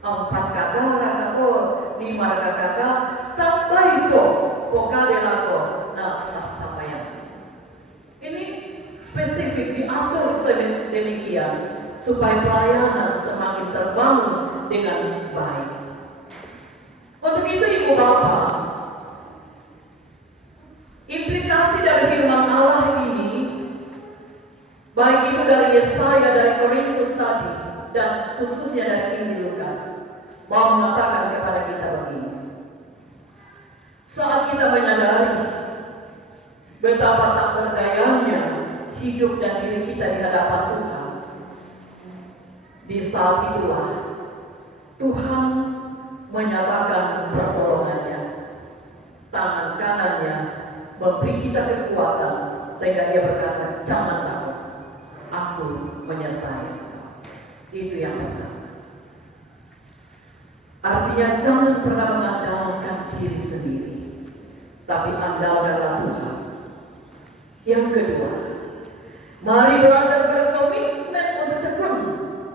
4 kakak, atau 5 kakak, tambah itu, pokade lako, nah pas sampai. Ini spesifik diatur sedemikian supaya pelayanan semakin terbangun dengan baik. Untuk itu Ibu Bapak, implikasi dari firman Allah ini, baik itu dari Yesaya, dari Korintus tadi, dan khususnya dari Injil Lukas, mau mengatakan kepada kita begini. Saat kita menyadari betapa tak berdayanya hidup dan diri kita di hadapan Tuhan, di saat itulah Tuhan menyatakan pertolongannya, tangan kanannya memberi kita kekuatan, sehingga Ia berkata, jangan takut, aku menyertai. Itu yang pertama. Artinya jangan pernah mengandalkan diri sendiri, tapi andalkanlah Tuhan. Yang kedua, mari belajar berkomitmen untuk tekun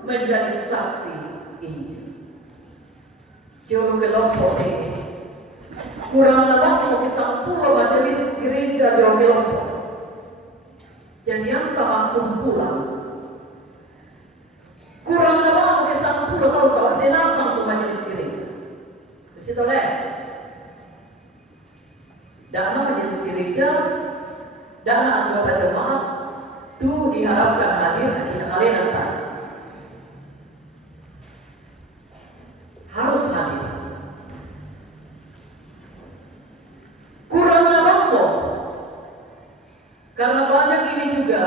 menjadi saksi Injil. Juru kelompok ini kurang lebih 10 majelis gereja jauh kelompok. Jadi yang tak kumpulan kurang lebih 10 tahun salah senasang untuk majelis gereja. Begitu leh. Dana majelis gereja, dana anggota jemaat itu diharapkan hadir. Kita kalian antar harus hadir. Kurang lebih karena banyak ini juga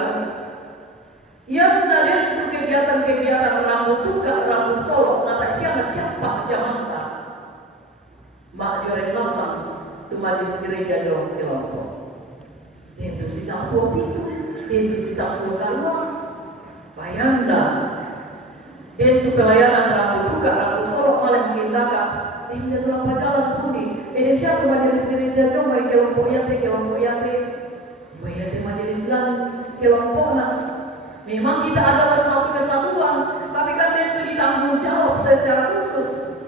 yang dari itu kegiatan-kegiatan rambut tukar, rambut solo, nata siapa jamanta mak joren masang itu majelis gereja jauh kelompok. Itu sisa itu, itu sisa kalua, bayangkan. Itu pelayanan rambut tukar, rambut solo malah mungkin kakak. Ini telah jalan puni. Ini siapa majelis gereja jauh, mai kelompok yate, majelis lain kelompok nak. Memang kita adalah satu kesatuan, tapi kan itu ditanggung jawab secara khusus.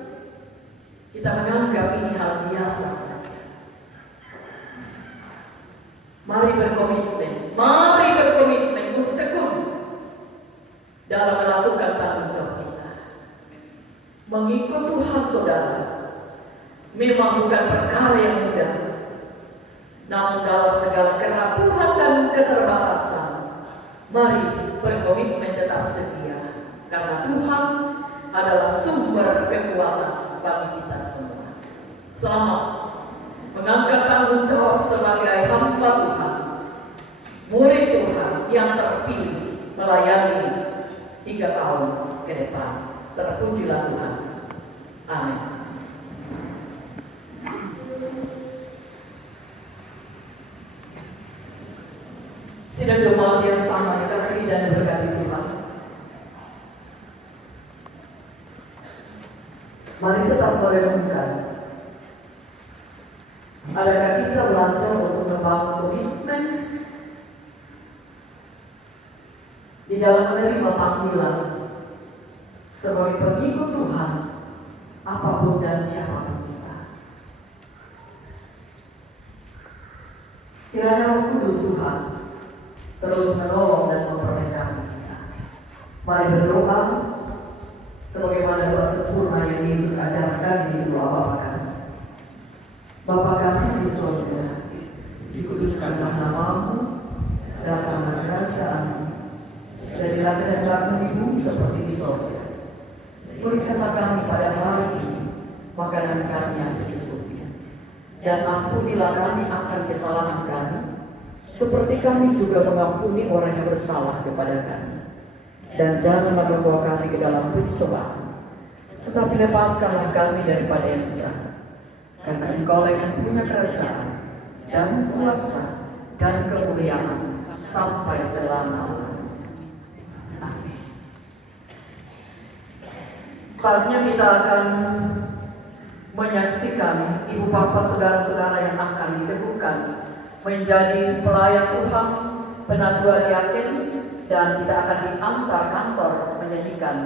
Kita menganggap ini hal biasa saja. Mari berkomitmen untuk tekun dalam melakukan tanggung jawab kita. Mengikut Tuhan saudara, memang bukan perkara yang mudah. Namun dalam segala kerapuhan dan keterbatasan, mari berkomitmen tetap setia, karena Tuhan adalah sumber kekuatan bagi kita semua. Selamat mengangkat tanggung jawab sebagai hamba Tuhan, murid Tuhan yang terpilih melayani 3 tahun ke depan. Terpujilah Tuhan. Amin. Sidang jemaat yang sama dikasihi dan diberkati Tuhan. Mari tetap merenungkan. Adakah kita belajar untuk membangun komitmen di dalam menerima panggilan sebagai pengikut Tuhan, apapun dan siapapun kita? Kiranya Roh Kudus Tuhan terus menolong dan memperlengkapi kita. Mari berdoa sebagaimana doa sempurna yang Yesus ajarkan di doa Bapa kami. Bapa kami di surga, dikuduskanlah nama-Mu, datanglah kerajaan-Mu, jadilah kehendak-Mu di bumi seperti di surga. Berikanlah kami pada hari ini makanan kami yang secukupnya, Dan ampunilah kami akan kesalahan kami, seperti kami juga mengampuni orang yang bersalah kepada kami. Dan janganlah membawa kami ke dalam pencobaan, tetapi lepaskanlah kami daripada yang jahat. Karena Engkau yang punya kerajaan dan kuasa dan kemuliaan sampai selama-lamanya. Amin. Saatnya kita akan menyaksikan ibu bapak saudara-saudara yang akan diteguhkan menjadi pelayan Tuhan, penatua diaken, dan kita akan diantar kantor menyanyikan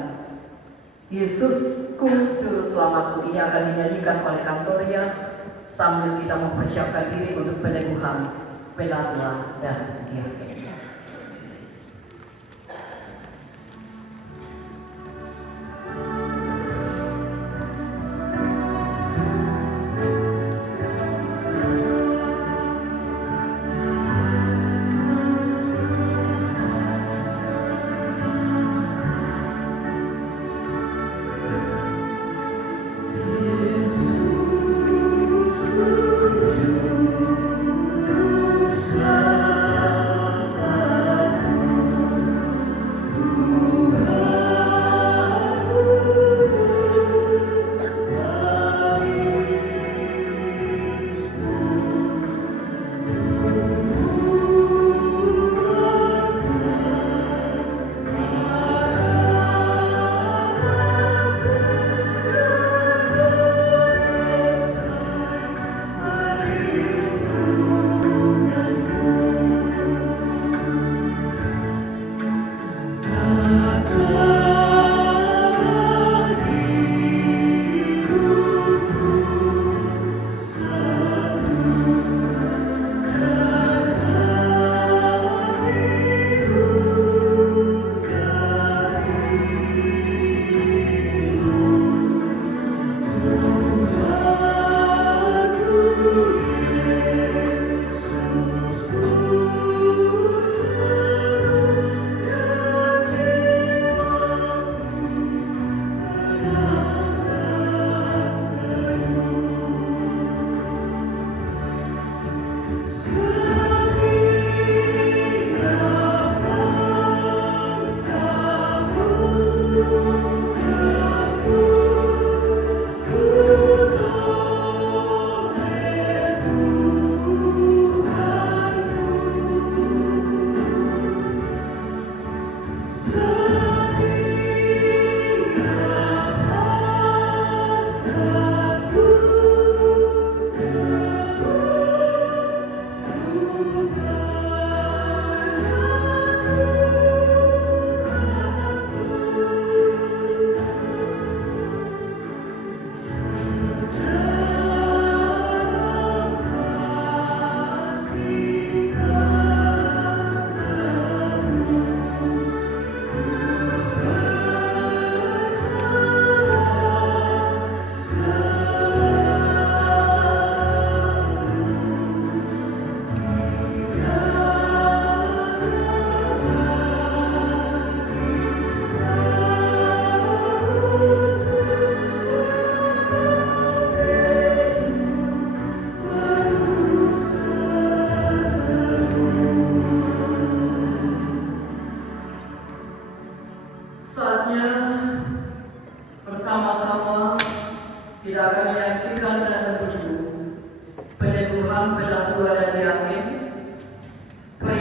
Yesusku Juru Selamatku. Ini akan dinyanyikan oleh kantornya sambil kita mempersiapkan diri untuk peneguhan penatua dan diaken.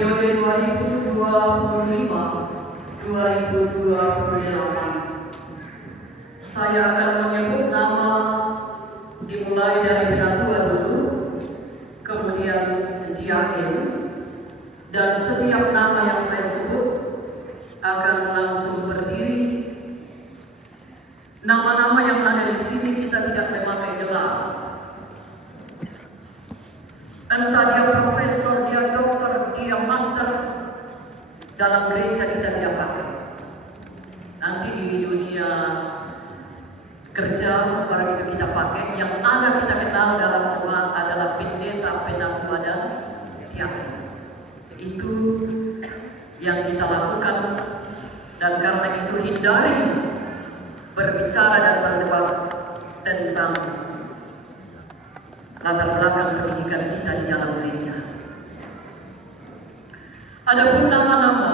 periode 2025-2028. Saya akan menyebut nama dimulai dari penatua dulu, kemudian diaken, dan setiap nama yang saya sebut akan langsung berdiri. Nama-nama yang ada di sini kita tidak memakai gelar. Entah dia profesor, dia dokter, dia master, dalam gereja kita tidak pakai. Nanti di dunia kerja baru itu kita pakai. Yang ada kita kenal dalam jemaat adalah pendeta, penatua, dan diaken. Itu yang kita lakukan, dan karena itu hindari berbicara dan berdebat tentang latar belakang pendidikan kita di dalam gereja. Adapun nama-nama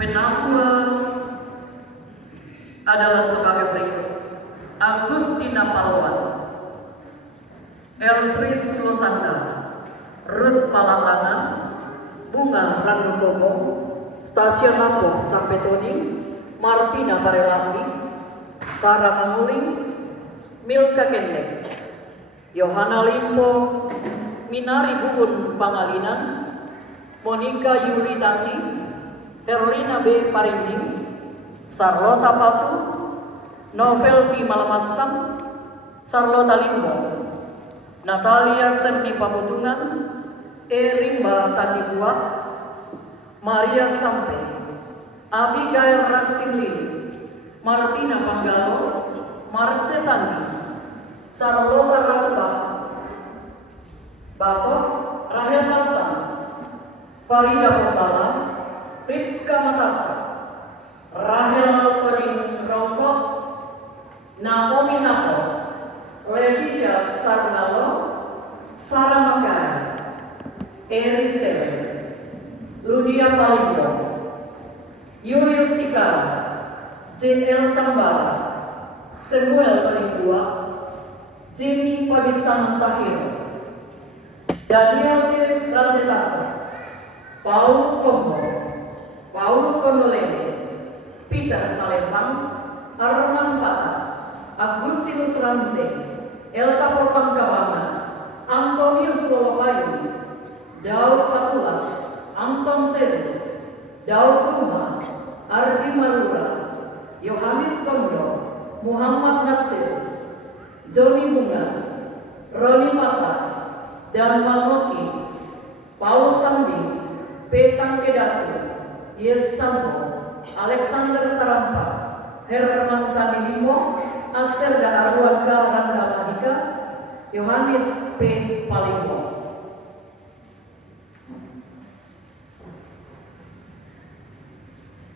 penatua adalah sebagai berikut: Agustina Palawan, Elsri Sulosanda, Ruth Palalangan, Bunga Ranukomo, Stasia Lapoh sampai Toning, Martina Parelambi, Sarah Manguling, Milka Kendek, Yohana Limpo, Minari Bubun Pangalinan, Monika Yuli Tandi, Herlina B. Parinding, Sarlota Patu, Novelty Malamasam, Sarlota Limpo, Natalia Serni Paputungan, Rimba Tandipua, Maria Sampe, Abigail Rasimlili, Martina Panggalo, Marce Tandi, Sarlota Ratuba, Bato, Rahel Masam, Farida Pombala, Ripka Matasa, Rahel Toning Rongkok, Naomi Napo, Leticia Sarnalo, Sarah Makai, Eri Sele, Ludia Palimbo, Julius Tikara, J.L. Sambara, Samuel Toningua, Jimmy Padisang Tahiro, Daniel T. Rantetasa, Paulus Kombo, Paulus Kondolene, Peter Salempang, Arman Pata, Agustinus Rante, Elta Popang Kabangan, Antonius Wolopayu, Daud Patula, Anton Seru, Daud Kuma, Ardi Marura, Yohanes Kondo, Muhammad Natsir, Joni Bunga, Roni Pata, dan Mangoki, Paulus Tambing, Petang Kedatu, Yes Sambo, Alexander Tarampa, Herman Tani Limo, Aster dan Arwanka Randa Madika, Yohanes P. Palimbo.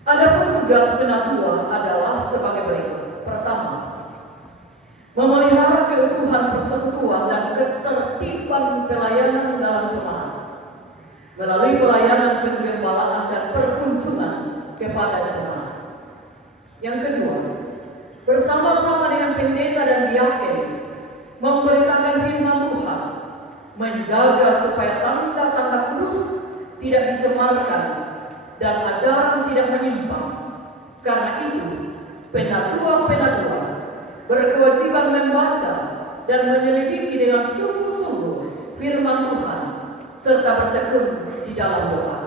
Adapun tugas penatua adalah sebagai berikut. Pertama, memelihara keutuhan persekutuan dan ketertiban pelayanan dalam jemaat melalui pelayanan penggembalaan dan perkunjungan kepada jemaat. Yang kedua, bersama-sama dengan pendeta dan diaken memberitakan firman Tuhan, menjaga supaya tanda-tanda kudus tidak dicemarkan dan ajaran tidak menyimpang. Karena itu, penatua-penatua berkewajiban membaca dan menyelidiki dengan sungguh-sungguh firman Tuhan serta bertekun di dalam doa.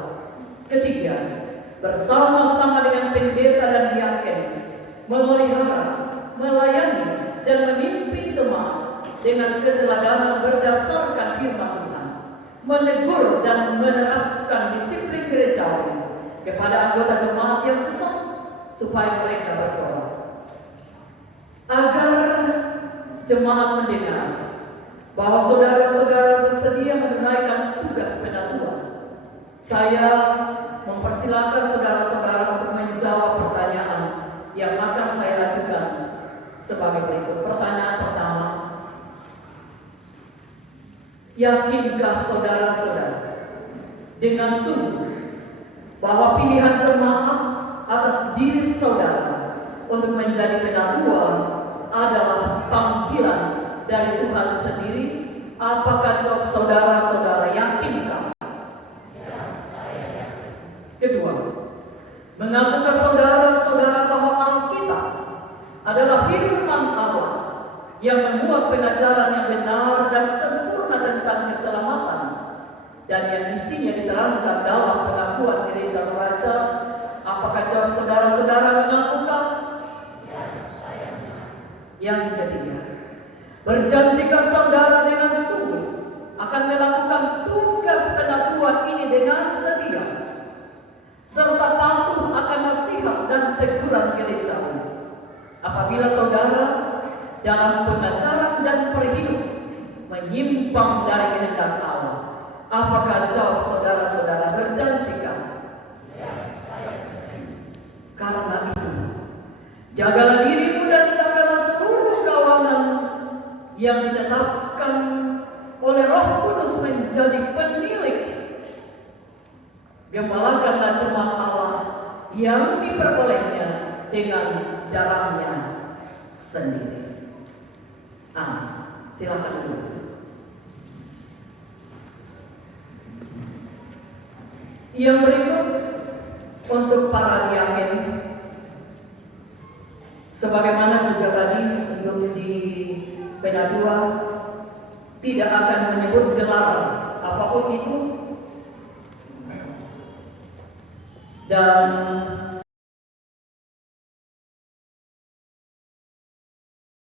Ketiga, bersama-sama dengan pendeta dan diaken memelihara, melayani dan memimpin jemaat dengan keteladanan berdasarkan firman Tuhan, menegur dan menerapkan disiplin gerejawi kepada anggota jemaat yang sesat supaya mereka bertobat. Agar jemaat mendengar bahwa saudara-saudara bersedia menunaikan tugas penatua, saya mempersilakan saudara-saudara untuk menjawab pertanyaan yang akan saya ajukan sebagai berikut. Pertanyaan pertama, yakinkah saudara-saudara dengan sungguh bahwa pilihan jemaat atas diri saudara untuk menjadi penatua adalah panggilan dari Tuhan sendiri? Apakah jawab saudara-saudara yakinkah? Kedua, mengapakah saudara-saudara bahwa Alkitab adalah firman Allah yang memuat pengajaran yang benar dan sempurna tentang keselamatan dan yang isinya diterangkan dalam pengakuan gereja raja? Apakah jawab saudara-saudara mengakukan? Yang ketiga, berjanjikah saudara dengan sungguh akan melakukan tugas penatua ini dengan setia serta patuh akan nasihat dan teguran gereja? Apabila saudara dalam pengajaran dan perhidup menyimpang dari kehendak Allah, apakah jawab saudara-saudara berjanjikah? Karena itu, jagalah dirimu dan jagalah seluruh kawanan yang ditetapkan Gembala karena cuma Allah yang diperolehnya dengan darahnya sendiri. Silakan dulu. Yang berikut untuk para diaken, sebagaimana juga tadi untuk di pena 2 tidak akan menyebut gelar apapun itu, dan